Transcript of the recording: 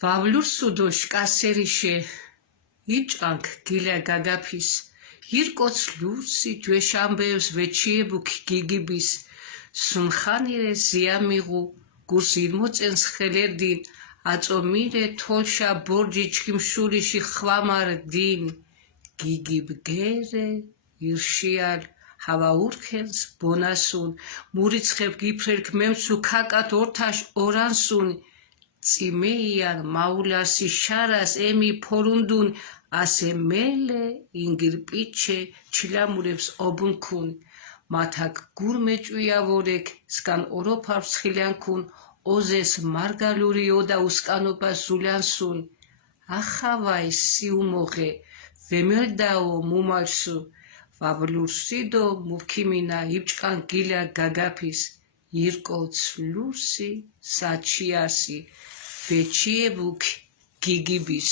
Vavlur sudosh kaserishe ichqank gila gagapis irkots lusi dveshambevs vechiebuk gigibis sumxanire ziamigu gurs irmotsens xelerdin აწომირე თოლშა ბორჯი ჩქიმშულიში ხვამარ 딘 გიგიბგერე ირშიალ ჰავა ურქენს ბონასუნ მურიცხებ გიფრერკ მემსუ ქაკათ ორთაშ ორანსუნ წიმეიან მაულასი შარას ემი ფორუნდუნ ასე მელე ინგირპიჩე ჩილამურებს ობუნქუნ მათაკ გურმეჭვიავორეკ სკან ოროფარს ხილიანქუნ ოზეს მარგალურიო და უსკანობა ზულანსუნ ახავაი სიუმოღე ვემელდაო მუმალსუ ვაბლურსიდო მუქიმინა იბჭკან გილა გაგაფის ირკოც ლურსი საჩიასი ვეჩიებუქ გიგიბის